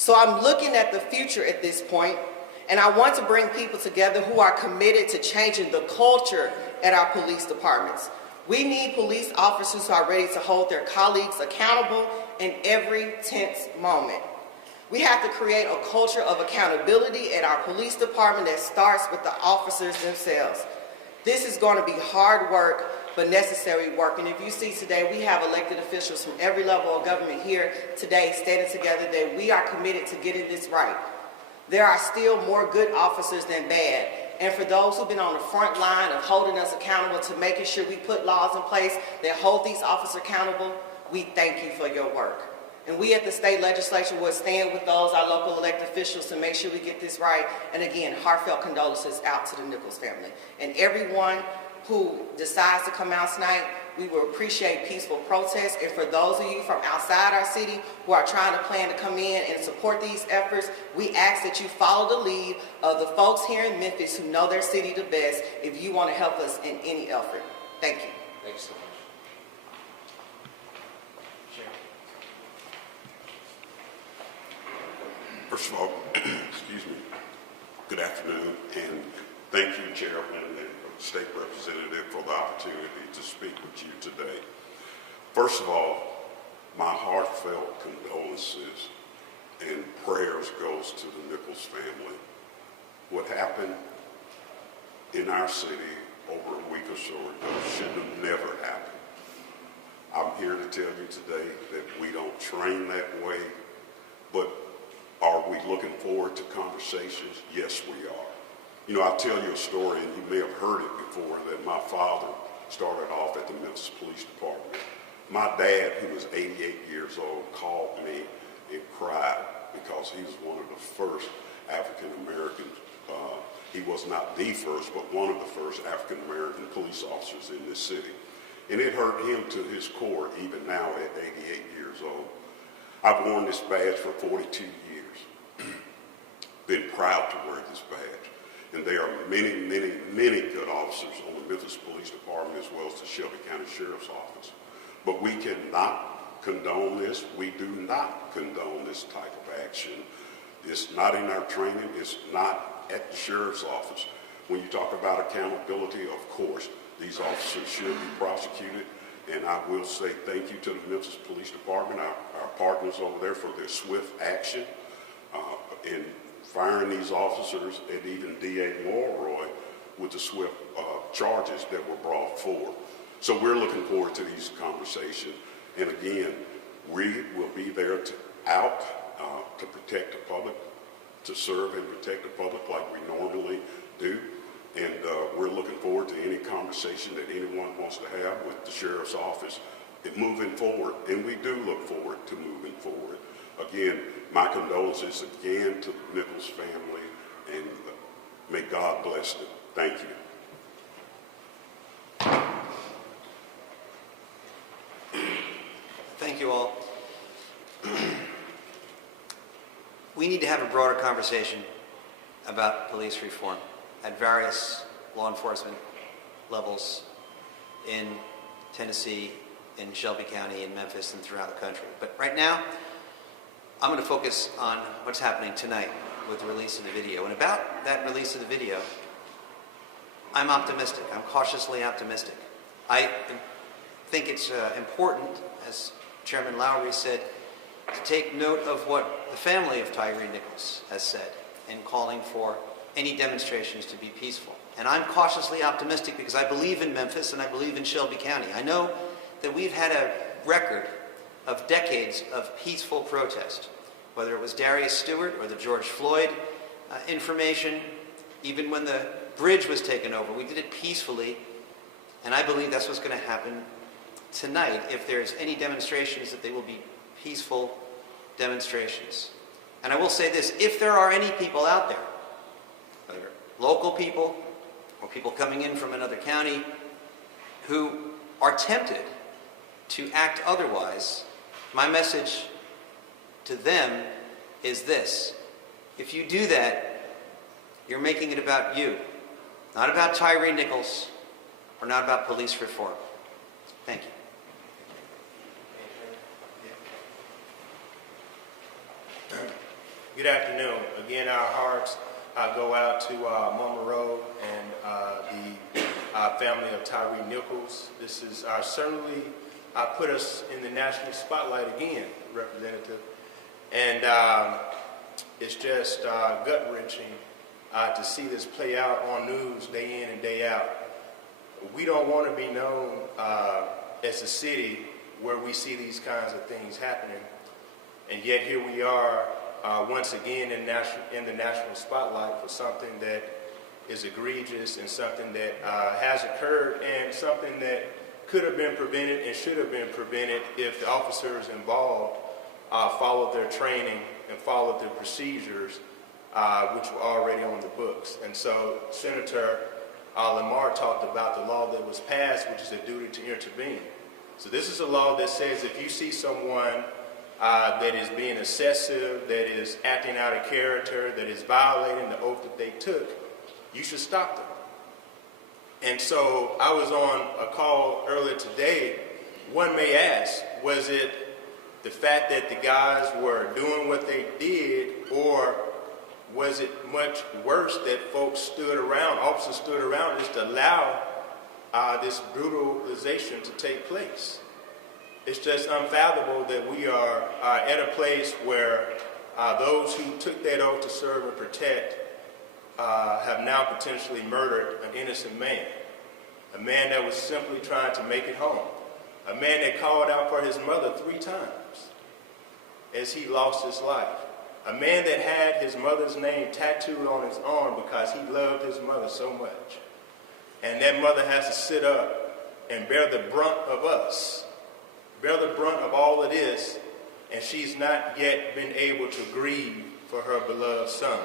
So I'm looking at the future at this point, and I want to bring people together who are committed to changing the culture at our police departments. We need police officers who are ready to hold their colleagues accountable in every tense moment. We have to create a culture of accountability at our police department that starts with the officers themselves. This is going to be hard work, but necessary work. And if you see today, we have elected officials from every level of government here today standing together that we are committed to getting this right. There are still more good officers than bad. And for those who've been on the front line of holding us accountable to making sure we put laws in place that hold these officers accountable, we thank you for your work. And we at the state legislature will stand with those, our local elected officials, to make sure we get this right. And again, heartfelt condolences out to the Nichols family. And everyone who decides to come out tonight, we will appreciate peaceful protests. And for those of you from outside our city who are trying to plan to come in and support these efforts, we ask that you follow the lead of the folks here in Memphis who know their city the best if you want to help us in any effort. Thank you. Thanks so much. First of all, excuse me, good afternoon, and thank you, Chairman and State Representative, for the opportunity to speak with you today. First of all, my heartfelt condolences and prayers goes to the Nichols family. What happened in our city over a week or so ago should have never happened. I'm here to tell you today that we don't train that way, but are we looking forward to conversations? Yes, we are. You know, I'll tell you a story, and you may have heard it before, that my father started off at the Memphis Police Department. My dad, who was 88 years old, called me and cried because he was one of the first African-American, he was not the first, but one of the first African-American police officers in this city. And it hurt him to his core, even now at 88 years old. I've worn this badge for 42 years. Been proud to wear this badge. And there are many, many, many good officers on the Memphis Police Department as well as the Shelby County Sheriff's Office. But we cannot condone this. We do not condone this type of action. It's not in our training. It's not at the Sheriff's Office. When you talk about accountability, of course, these officers should be prosecuted. And I will say thank you to the Memphis Police Department, our partners over there, for their swift action in firing these officers, and even D.A. Mulroy with the swift charges that were brought forward. So we're looking forward to these conversations. And again, we will be there to protect the public, to serve and protect the public like we normally do. And we're looking forward to any conversation that anyone wants to have with the Sheriff's Office and moving forward. And we do look forward to moving forward. Again, my condolences again to the Nichols family, and may God bless them. Thank you. Thank you all. We need to have a broader conversation about police reform at various law enforcement levels in Tennessee, in Shelby County, in Memphis, and throughout the country. But right now, I'm going to focus on what's happening tonight with the release of the video. And about that release of the video, I'm optimistic. I'm cautiously optimistic. I think it's important, as Chairman Lowry said, to take note of what the family of Tyre Nichols has said in calling for any demonstrations to be peaceful. And I'm cautiously optimistic because I believe in Memphis and I believe in Shelby County. I know that we've had a record of decades of peaceful protest, whether it was Darius Stewart or the George Floyd information, even when the bridge was taken over. We did it peacefully, and I believe that's what's going to happen tonight. If there's any demonstrations, that they will be peaceful demonstrations. And I will say this, if there are any people out there, whether local people or people coming in from another county, who are tempted to act otherwise, my message to them is this: if you do that, you're making it about you, not about Tyre Nichols, or not about police reform. Thank you. Good afternoon. Again, our hearts go out to Mama Rowe and the family of Tyre Nichols. This is certainly put us in the national spotlight again, Representative. And it's just gut-wrenching to see this play out on news day in and day out. We don't want to be known as a city where we see these kinds of things happening. And yet here we are once again in the national spotlight for something that is egregious and something that has occurred and something that could have been prevented and should have been prevented if the officers involved followed their training and followed their procedures, which were already on the books. And so Senator Lamar talked about the law that was passed, which is a duty to intervene. So this is a law that says if you see someone that is being excessive, that is acting out of character, that is violating the oath that they took, you should stop them. And so I was on a call earlier today. One may ask, was it the fact that the guys were doing what they did, or was it much worse that officers stood around just to allow this brutalization to take place? It's just unfathomable that we are at a place where those who took that oath to serve and protect have now potentially murdered an innocent man. A man that was simply trying to make it home. A man that called out for his mother 3 times as he lost his life. A man that had his mother's name tattooed on his arm because he loved his mother so much. And that mother has to sit up and bear the brunt of us, bear the brunt of all of this, and she's not yet been able to grieve for her beloved son.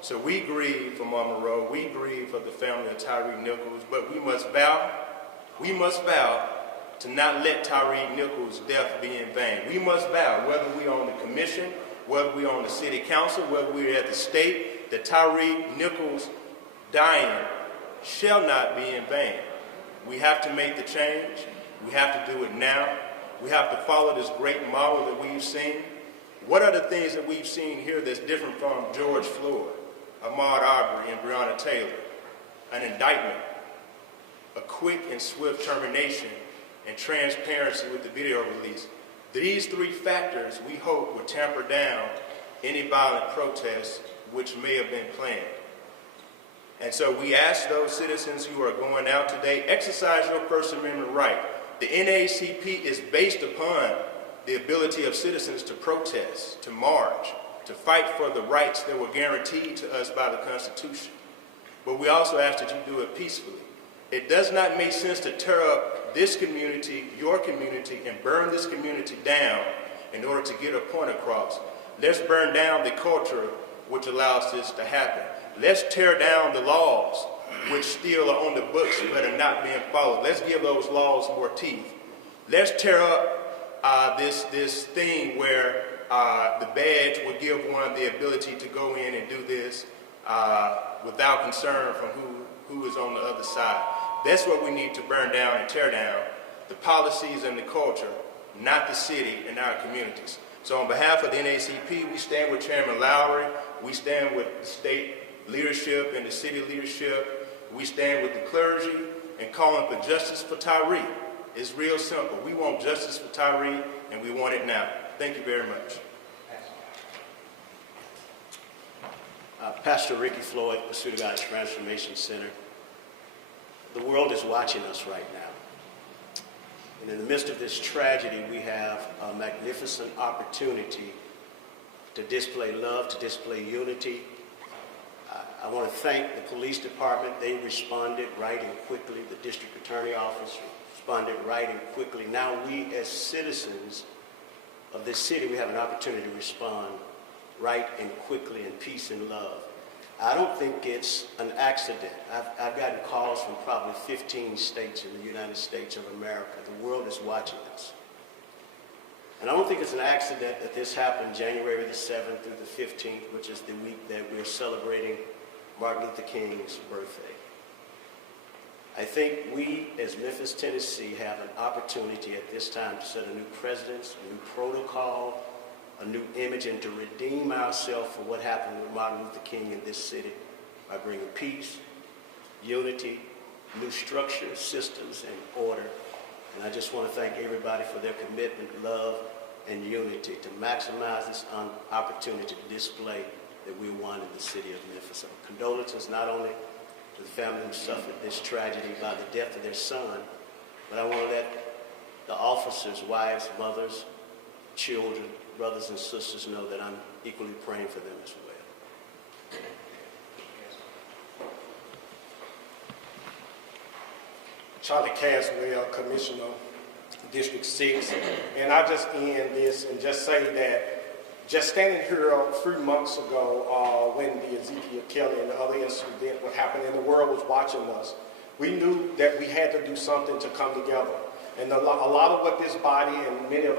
So we grieve for Mama Rowe, we grieve for the family of Tyre Nichols, but we must vow to not let Tyre Nichols' death be in vain. We must vow, whether we're on the commission, whether we're on the city council, whether we're at the state, that Tyre Nichols' dying shall not be in vain. We have to make the change. We have to do it now. We have to follow this great model that we've seen. What are the things that we've seen here that's different from George Floyd, Ahmaud Arbery, and Breonna Taylor? An indictment, a quick and swift termination, and transparency with the video release. These 3 factors, we hope, will tamper down any violent protests which may have been planned. And so we ask those citizens who are going out today, exercise your First Amendment right. The NAACP is based upon the ability of citizens to protest, to march, to fight for the rights that were guaranteed to us by the Constitution. But we also ask that you do it peacefully. It does not make sense to tear up this community, your community, and burn this community down in order to get a point across. Let's burn down the culture which allows this to happen. Let's tear down the laws which still are on the books but are not being followed. Let's give those laws more teeth. Let's tear up this thing where the badge will give one the ability to go in and do this without concern from who is on the other side. That's what we need to burn down and tear down, the policies and the culture, not the city and our communities. So on behalf of the NAACP, we stand with Chairman Lowry, we stand with the state leadership and the city leadership, we stand with the clergy and calling for justice for Tyre. It's real simple. We want justice for Tyre, and we want it now. Thank you very much. Pastor Ricky Floyd, Pursuit of God Transformation Center. The world is watching us right now. And in the midst of this tragedy, we have a magnificent opportunity to display love, to display unity. I want to thank the police department. They responded right and quickly. The district attorney office responded right and quickly. Now we as citizens of this city, we have an opportunity to respond right and quickly in peace and love. I don't think it's an accident. I've gotten calls from probably 15 states in the United States of America. The world is watching us. And I don't think it's an accident that this happened January the 7th through the 15th, which is the week that we're celebrating Martin Luther King's birthday. I think we, as Memphis, Tennessee, have an opportunity at this time to set a new precedence, a new protocol, a new image and to redeem ourselves for what happened with Martin Luther King in this city by bringing peace, unity, new structure, systems, and order. And I just want to thank everybody for their commitment, love, and unity to maximize this opportunity to display that we won in the city of Memphis. So condolences not only to the family who suffered this tragedy by the death of their son, but I want to let the officers, wives, mothers, children, brothers and sisters know that I'm equally praying for them as well. Charlie Caswell, Commissioner, District 6. And I just end this and just say that just standing here a few months ago when the Ezekiel Kelly and the other incident what happened and the world was watching us, we knew that we had to do something to come together. And a lot of what this body and many of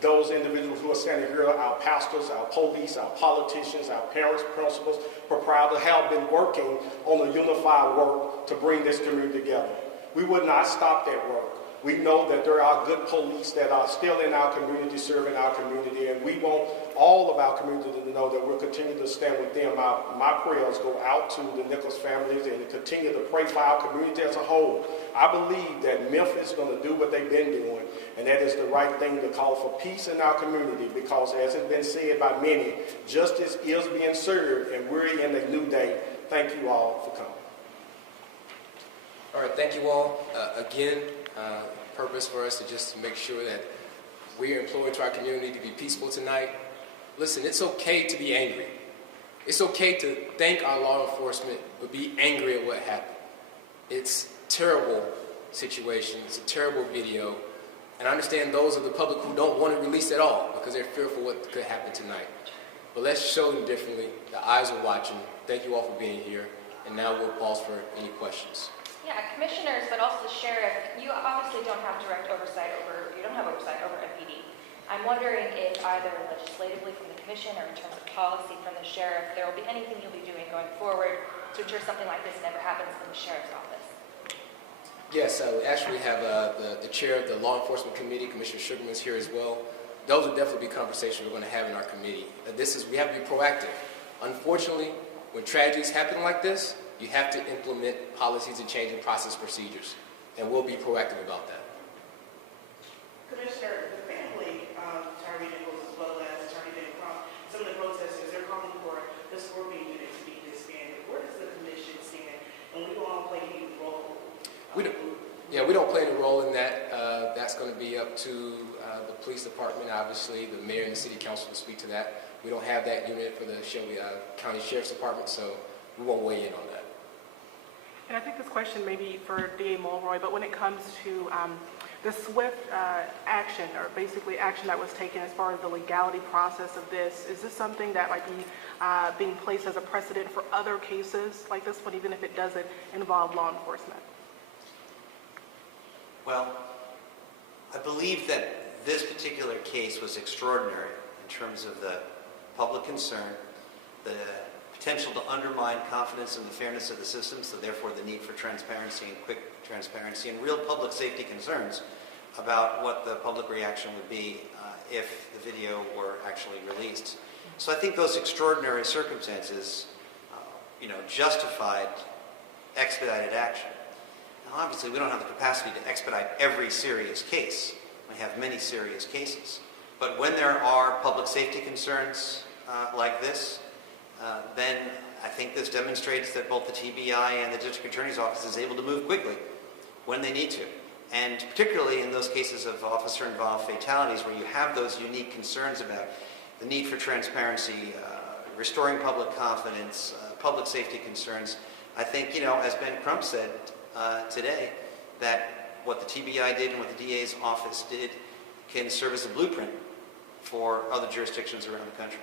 those individuals who are standing here, our pastors, our police, our politicians, our parents, principals, proprietors, have been working on a unified work to bring this community together. We would not stop that work. We know that there are good police that are still in our community, serving our community, and we want all of our community to know that we'll continue to stand with them. My prayers go out to the Nichols families and continue to pray for our community as a whole. I believe that Memphis is going to do what they've been doing, and that is the right thing to call for peace in our community because, as has been said by many, justice is being served, and we're in a new day. Thank you all for coming. All right, thank you all. Again, purpose for us to just make sure that we are employed to our community to be peaceful tonight. Listen, it's okay to be angry. It's okay to thank our law enforcement, but be angry at what happened. It's a terrible situation. It's a terrible video. And I understand those of the public who don't want it released at all because they're fearful what could happen tonight. But let's show them differently. The eyes are watching. Thank you all for being here. And now we'll pause for any questions. Yeah, commissioners, but also the sheriff, you obviously don't have direct oversight over, you don't have oversight over MPD. I'm wondering if either legislatively from the commission or in terms of policy from the sheriff, there will be anything you'll be doing going forward to ensure something like this never happens in the sheriff's office. Yes, we actually have the chair of the Law Enforcement Committee, Commissioner Sugarman, is here as well. Those will definitely be conversations we're going to have in our committee. We have to be proactive. Unfortunately, when tragedies happen like this, you have to implement policies and change in process procedures, and we'll be proactive about that. Commissioner, the family of Tyre Nichols as well as Tyre Nichols, some of the protesters, they're calling for the Scorpion unit to be disbanded. Where does the commission stand? And we don't all play any role. We don't play any role in that. That's going to be up to the police department, obviously. The mayor and the city council will speak to that. We don't have that unit for the Shelby County Sheriff's Department, so we won't weigh in on that. And I think this question may be for DA Mulroy, but when it comes to the swift action, or basically action that was taken as far as the legality process of this, is this something that might be being placed as a precedent for other cases like this one, even if it doesn't involve law enforcement? Well, I believe that this particular case was extraordinary in terms of the public concern, the potential to undermine confidence in the fairness of the system, so therefore the need for transparency and quick transparency and real public safety concerns about what the public reaction would be if the video were actually released. So I think those extraordinary circumstances, justified expedited action. Now obviously we don't have the capacity to expedite every serious case. We have many serious cases. But when there are public safety concerns like this, then I think this demonstrates that both the TBI and the District Attorney's Office is able to move quickly when they need to. And particularly in those cases of officer-involved fatalities where you have those unique concerns about the need for transparency, restoring public confidence, public safety concerns, I think, as Ben Crump said today, that what the TBI did and what the DA's office did can serve as a blueprint for other jurisdictions around the country.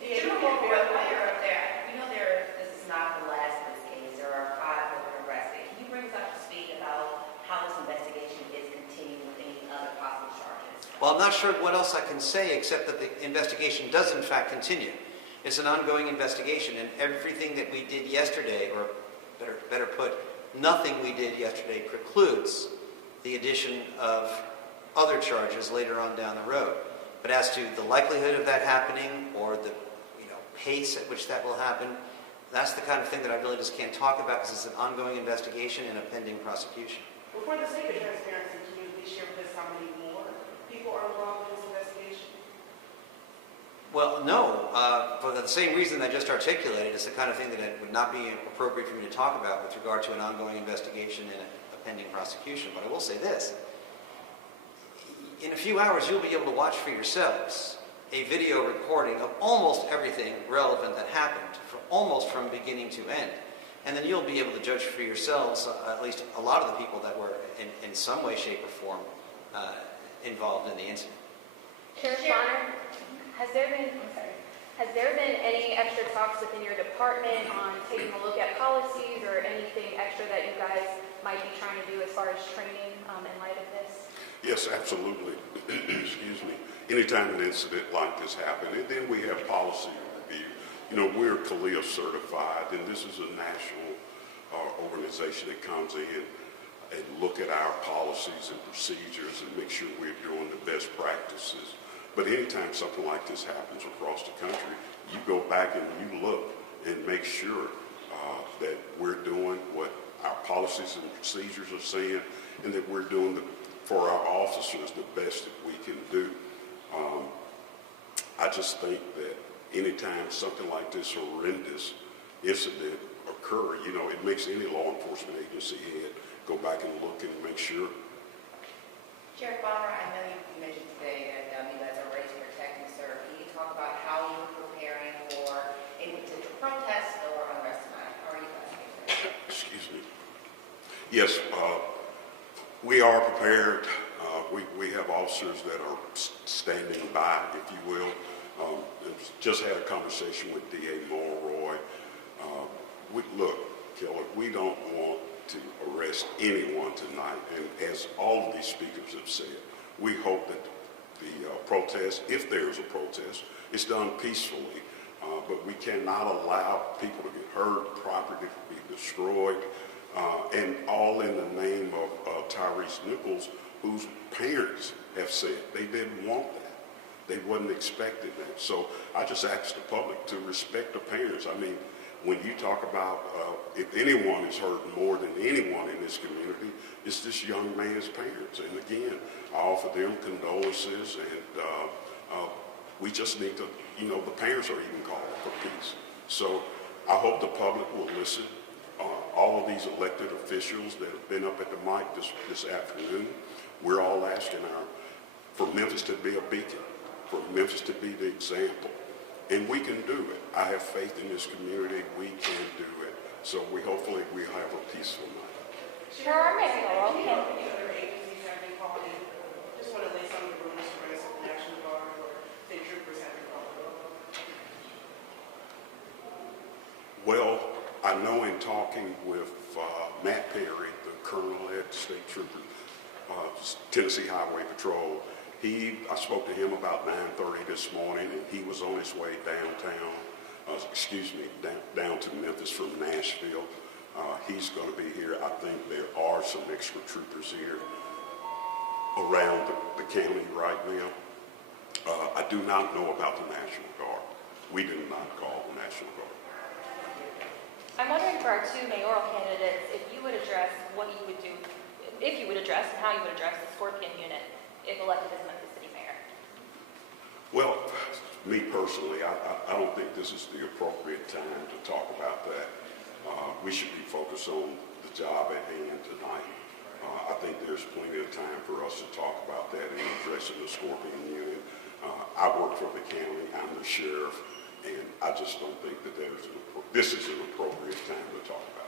Yeah, you know, this is not the last of this case. There are 5 that have been arrested. Can you bring us up to speed about how this investigation is continuing with any other possible charges? Well, I'm not sure what else I can say except that the investigation does in fact continue. It's an ongoing investigation, and everything that we did yesterday, or better put, nothing we did yesterday precludes the addition of other charges later on down the road. But as to the likelihood of that happening or the pace at which that will happen, that's the kind of thing that I really just can't talk about because it's an ongoing investigation and a pending prosecution. Well, for the sake of transparency, can you please share with us how many more people are involved in this investigation? Well, no, for the same reason I just articulated, it's the kind of thing that it would not be appropriate for me to talk about with regard to an ongoing investigation and a pending prosecution. But I will say this. In a few hours, you'll be able to watch for yourselves a video recording of almost everything relevant that happened, almost from beginning to end. And then you'll be able to judge for yourselves, at least a lot of the people that were in some way, shape, or form involved in the incident. Sheriff Bonner, has there been any extra talks within your department on taking a look at policies or anything extra that you guys might be trying to do as far as training in light of this? Yes, absolutely. Excuse me. Anytime an incident like this happens, and then we have policy review. We're CALEA certified, and this is a national organization that comes in and look at our policies and procedures and make sure we're doing the best practices. But anytime something like this happens across the country, you go back and you look and make sure that we're doing what our policies and procedures are saying, and that we're doing for our officers the best that we can do. I just think that anytime something like this horrendous incident occur, it makes any law enforcement agency head go back and look and make sure. Sheriff Bonner, I know you mentioned today that you guys are ready to protect and serve. Can you talk about how you're preparing for any potential protests or unrest tonight? How are you guys prepared? Excuse me. Yes, we are prepared. We have officers that are standing by, if you will. Just had a conversation with D.A. Mulroy. Look, Keller, we don't want to arrest anyone tonight. And as all of these speakers have said, we hope that the protest, if there is a protest, is done peacefully. But we cannot allow people to get hurt, property to be destroyed, and all in the name of Tyre Nichols, whose parents have said they didn't want that. They wasn't expecting that. So I just ask the public to respect the parents. I mean, when you talk about if anyone is hurting more than anyone in this community, it's this young man's parents. And again, I offer them condolences, and we just need to, the parents are even calling for peace. So I hope the public will listen. All of these elected officials that have been up at the mic this afternoon, we're all asking for Memphis to be a beacon, for Memphis to be the example. And we can do it. I have faith in this community. We can do it. So hopefully we have a peaceful night. Sure, I'm making a roll. Other agencies have been called in. Just want to lay some of the rumors to rest of the National Guard or state troopers have been called in. Well, I know in talking with Matt Perry, the colonel at the state trooper, Tennessee Highway Patrol, I spoke to him about 9:30 this morning, and he was on his way downtown, down to Memphis from Nashville. He's going to be here. I think there are some extra troopers here around the county right now. I do not know about the National Guard. We did not call the National Guard. I'm wondering for our two mayoral candidates, if you would address what you would do, if you would address and how you would address the Scorpion unit if elected as Memphis City Mayor. Well, me personally, I don't think this is the appropriate time to talk about that. We should be focused on the job at hand tonight. I think there's plenty of time for us to talk about that and addressing the Scorpion unit. I work for the county. I'm the sheriff, and I just don't think that this is an appropriate time to talk about it.